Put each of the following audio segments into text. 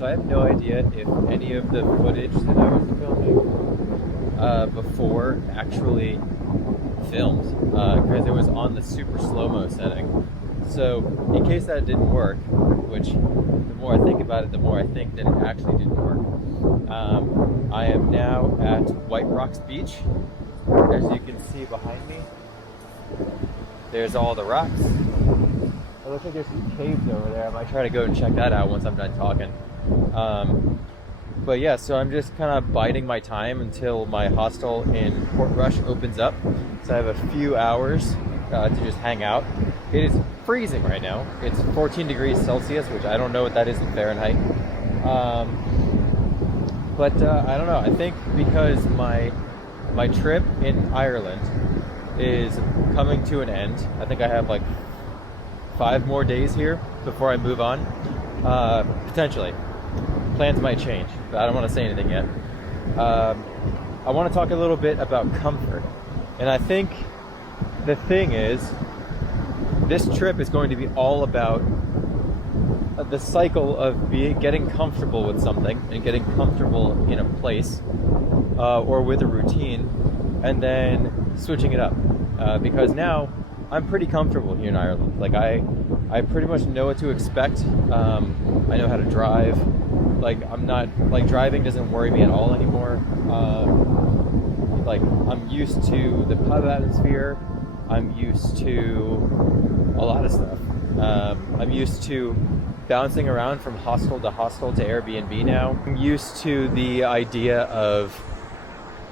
So I have no idea if any of the footage that I was filming before actually filmed, because it was on the super slow-mo setting. So in case that didn't work, which the more I think about it, the more I think that it actually didn't work. I am now at Whiterocks Beach. As you can see behind me, there's all the rocks. It looks like there's some caves over there. I might try to go and check that out once I'm done talking. But yeah, so I'm just kind of biding my time until my hostel in Portrush opens up. So I have a few hours to just hang out. It is freezing right now. It's 14 degrees Celsius, which I don't know what that is in Fahrenheit. But I don't know. I think because my trip in Ireland is coming to an end. I think I have like 5 more days here before I move on. Potentially. Plans might change, but I don't want to say anything yet. I want to talk a little bit about comfort. And I think the thing is, this trip is going to be all about the cycle of getting comfortable with something and getting comfortable in a place or with a routine, and then switching it up. Because now I'm pretty comfortable here in Ireland. Like I pretty much know what to expect. I know how to drive. Like I'm not, like driving doesn't worry me at all anymore. Like I'm used to the pub atmosphere. I'm used to a lot of stuff. I'm used to bouncing around from hostel to Airbnb now. I'm used to the idea of,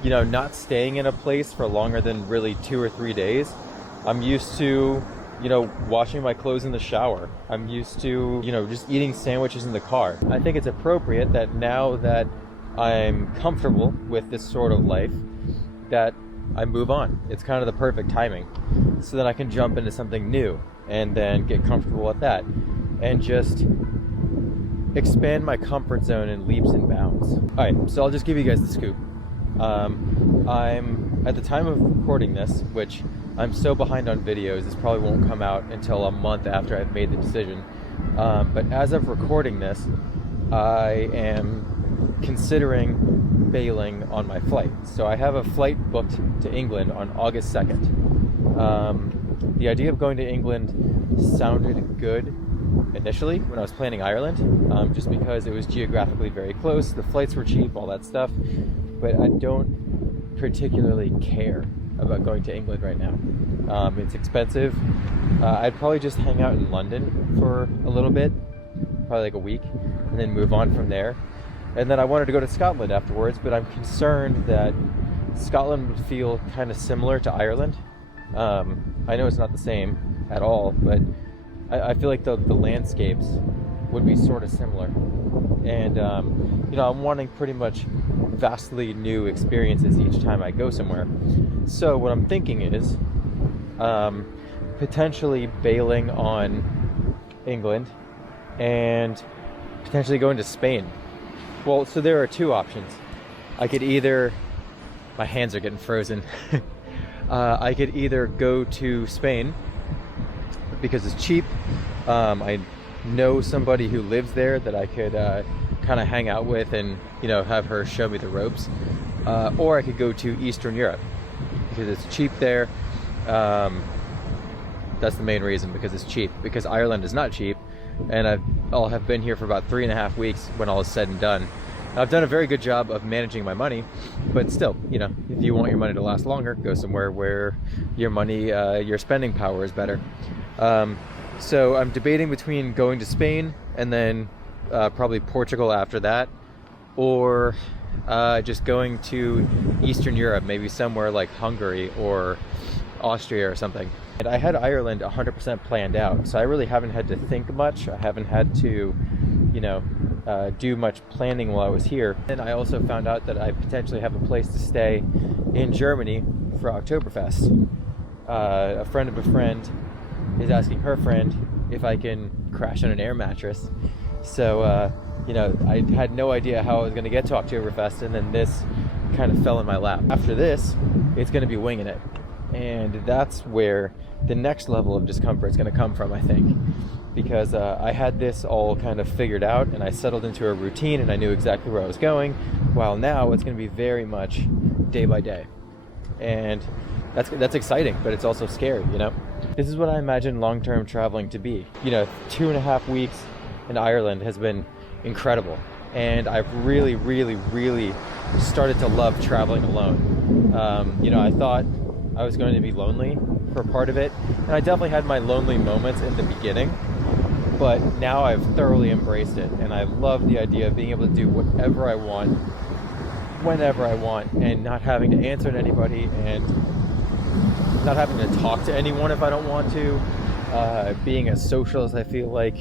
you know, not staying in a place for longer than really 2 or 3 days. I'm used to, you know, washing my clothes in the shower. I'm used to, you know, just eating sandwiches in the car. I think it's appropriate that now that I'm comfortable with this sort of life, that I move on. It's kind of the perfect timing. So that I can jump into something new and then get comfortable with that and just expand my comfort zone in leaps and bounds. All right, so I'll just give you guys the scoop. I'm at the time of recording this, which I'm so behind on videos, this probably won't come out until a month after I've made the decision. But as of recording this, I am considering bailing on my flight. So I have a flight booked to England on August 2nd. The idea of going to England sounded good initially when I was planning Ireland, just because it was geographically very close, the flights were cheap, all that stuff. But I don't particularly care about going to England right now. It's expensive. I'd probably just hang out in London for a little bit, probably like a week, and then move on from there. And then I wanted to go to Scotland afterwards, but I'm concerned that Scotland would feel kind of similar to Ireland. I know it's not the same at all, but I feel like the landscapes would be sort of similar. And, you know, I'm wanting pretty much vastly new experiences each time I go somewhere. So what I'm thinking is potentially bailing on England and potentially going to Spain. Well, so there are 2 options. I could either, my hands are getting frozen. I could either go to Spain because it's cheap. I know somebody who lives there that I could kind of hang out with and, you know, have her show me the ropes. Or I could go to Eastern Europe because it's cheap there. That's the main reason, because it's cheap. Because Ireland is not cheap, and I'll have been here for about 3.5 weeks when all is said and done. I've done a very good job of managing my money, but still, you know, if you want your money to last longer, go somewhere where your money, your spending power is better. So I'm debating between going to Spain and then probably Portugal after that, or just going to Eastern Europe, maybe somewhere like Hungary or Austria or something. And I had Ireland 100% planned out, so I really haven't had to think much. I haven't had to, you know, do much planning while I was here. And I also found out that I potentially have a place to stay in Germany for Oktoberfest. A friend of a friend is asking her friend if I can crash on an air mattress. So, you know, I had no idea how I was going to get to Oktoberfest, and then this kind of fell in my lap. After this, it's going to be winging it. And that's where the next level of discomfort is going to come from, I think. because I had this all kind of figured out and I settled into a routine and I knew exactly where I was going, while now it's going to be very much day by day. And that's exciting, but it's also scary, you know? This is what I imagine long-term traveling to be. You know, 2.5 weeks in Ireland has been incredible. And I've really, really, really started to love traveling alone. You know, I thought I was going to be lonely for part of it, and I definitely had my lonely moments in the beginning, but now I've thoroughly embraced it, and I love the idea of being able to do whatever I want, whenever I want, and not having to answer to anybody, and not having to talk to anyone if I don't want to, being as social as I feel like,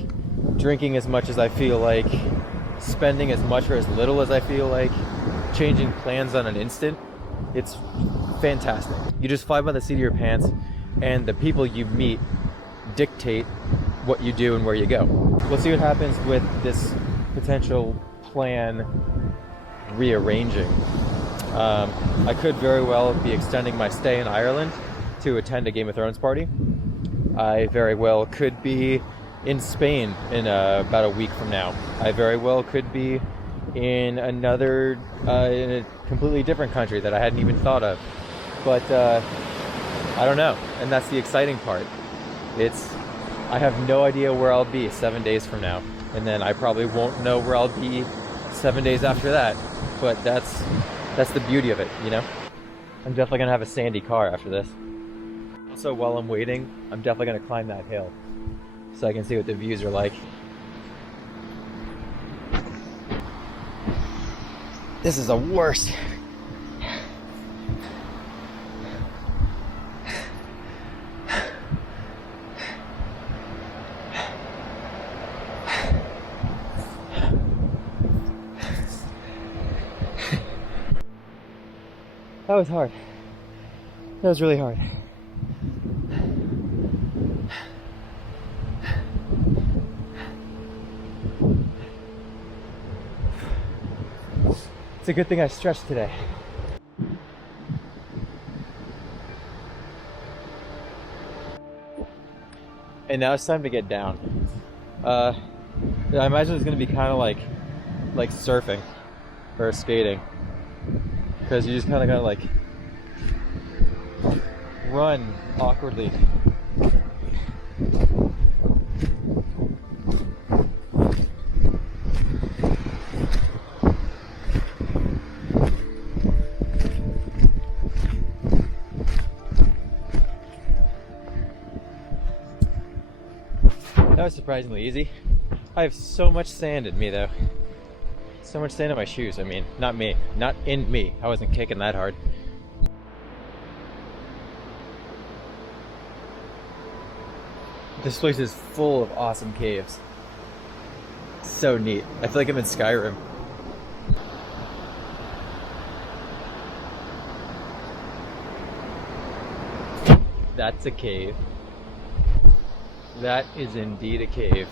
drinking as much as I feel like, spending as much or as little as I feel like, changing plans on an instant. It's fantastic. You just fly by the seat of your pants, and the people you meet dictate what you do and where you go. We'll see what happens with this potential plan rearranging. I could very well be extending my stay in Ireland to attend a Game of Thrones party. I very well could be in Spain in about a week from now. I very well could be in another, in a completely different country that I hadn't even thought of. But I don't know, and that's the exciting part. I have no idea where I'll be 7 days from now, and then I probably won't know where I'll be 7 days after that. But that's the beauty of it, you know? I'm definitely gonna have a sandy car after this. Also, while I'm waiting, I'm definitely gonna climb that hill so I can see what the views are like. This is the worst. That was hard. That was really hard. It's a good thing I stretched today. And now it's time to get down. I imagine it's gonna be kind of like surfing or skating, because you just kind of gotta like run awkwardly. That was surprisingly easy. I have so much sand in me though. So much sand in my shoes. I mean, not me. Not in me. I wasn't kicking that hard. This place is full of awesome caves. So neat. I feel like I'm in Skyrim. That's a cave. That is indeed a cave.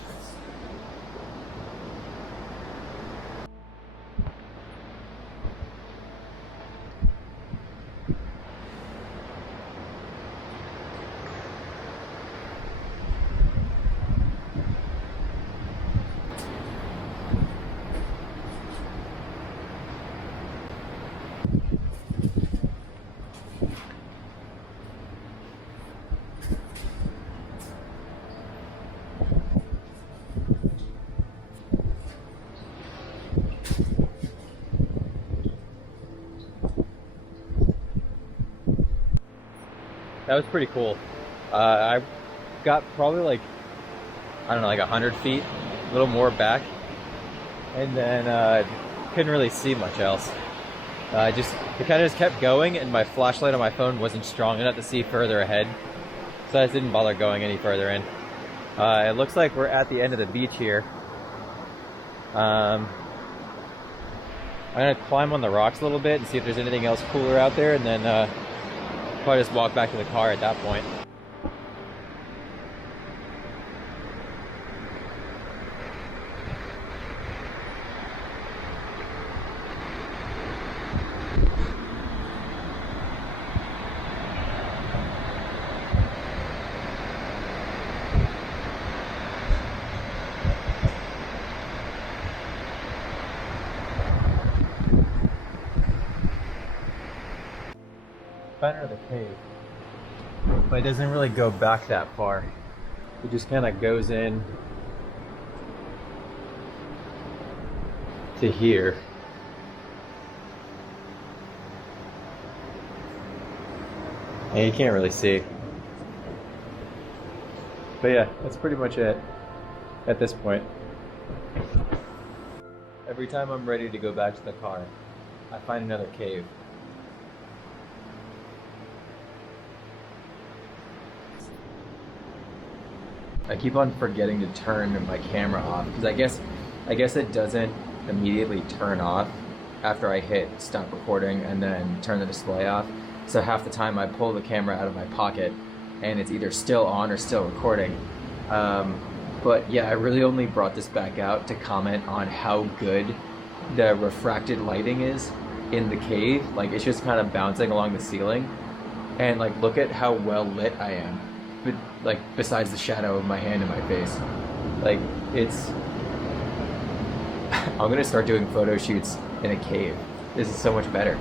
That was pretty cool. I got probably like, I don't know, like 100 feet, a little more back, and then couldn't really see much else. It kind of just kept going, and my flashlight on my phone wasn't strong enough to see further ahead, so I just didn't bother going any further in. It looks like we're at the end of the beach here. I'm gonna climb on the rocks a little bit and see if there's anything else cooler out there, and then probably just walk back to the car at that point. Find another cave. But it doesn't really go back that far. It just kind of goes in to here. And you can't really see. But yeah, that's pretty much it at this point. Every time I'm ready to go back to the car, I find another cave. I keep on forgetting to turn my camera off because I guess it doesn't immediately turn off after I hit stop recording and then turn the display off. So half the time I pull the camera out of my pocket and it's either still on or still recording. But yeah, I really only brought this back out to comment on how good the refracted lighting is in the cave. Like, it's just kind of bouncing along the ceiling. And like, look at how well lit I am. But like, besides the shadow of my hand in my face. Like, it's... I'm gonna start doing photo shoots in a cave. This is so much better.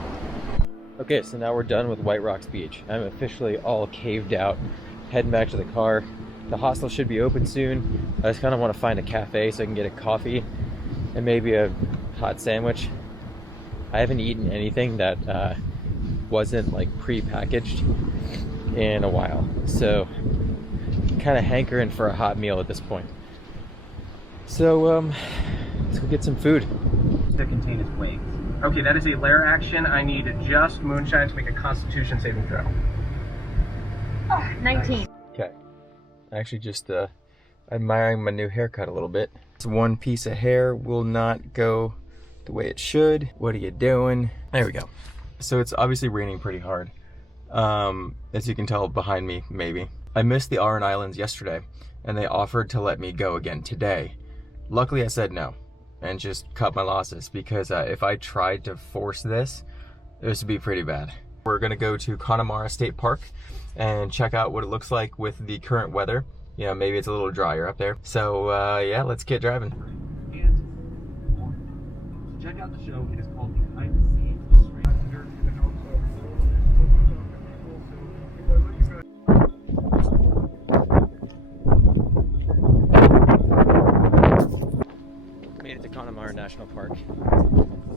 Okay, so now we're done with Whiterocks Beach. I'm officially all caved out, heading back to the car. The hostel should be open soon. I just kind of want to find a cafe so I can get a coffee and maybe a hot sandwich. I haven't eaten anything that wasn't like pre-packaged in a while, so kind of hankering for a hot meal at this point. So let's go get some food. To contain its wings. Okay, that is a lair action. I need just moonshine to make a Constitution saving throw. Oh, 19. Okay. Actually just admiring my new haircut a little bit. This one piece of hair will not go the way it should. What are you doing? There we go. So it's obviously raining pretty hard. As you can tell behind me, maybe. I missed the Aran Islands yesterday, and they offered to let me go again today. Luckily I said no, and just cut my losses, because if I tried to force this would be pretty bad. We're gonna go to Connemara State Park and check out what it looks like with the current weather. You know, maybe it's a little drier up there. So yeah, let's get driving. And check out the show. It is called Behind the Scenes of Stranger. Made it to Connemara National Park,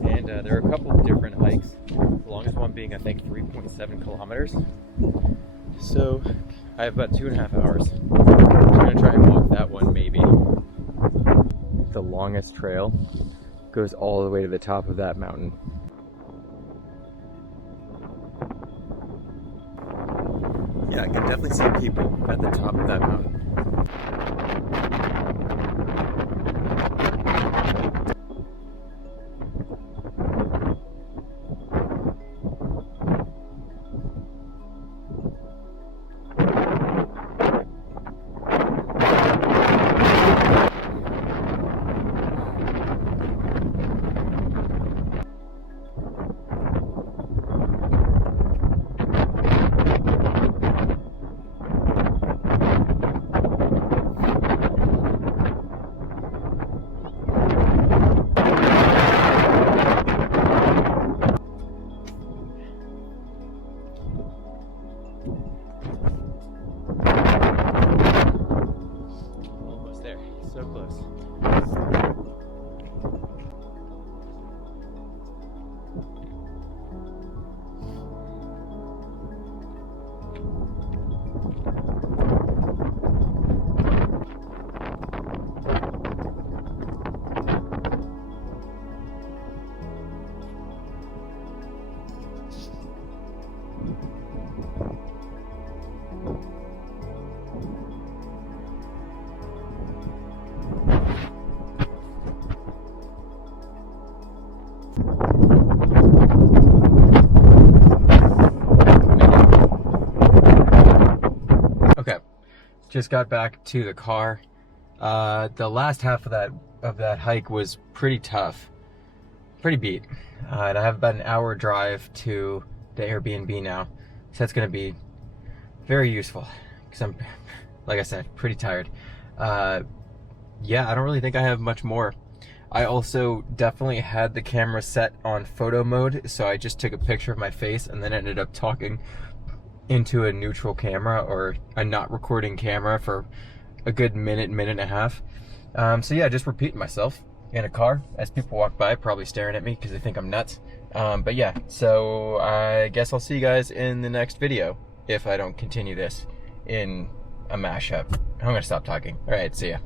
and there are a couple of different hikes. The longest one being, I think, 3.7 kilometers. So I have about 2.5 hours. I'm gonna try and walk that one, maybe. The longest trail goes all the way to the top of that mountain. Yeah, I can definitely see people at the top of that mountain. So close. Just got back to the car. The last half of that hike was pretty tough, pretty beat, and I have about an hour drive to the Airbnb now, so that's gonna be very useful because I'm, like I said, pretty tired. Yeah, I don't really think I have much more. I also definitely had the camera set on photo mode, so I just took a picture of my face and then ended up talking into a neutral camera or a not recording camera for a good minute and a half. So yeah, just repeating myself in a car as people walk by, probably staring at me because they think I'm nuts. But yeah, so I guess I'll see you guys in the next video if I don't continue this in a mashup. I'm gonna stop talking. All right, see ya.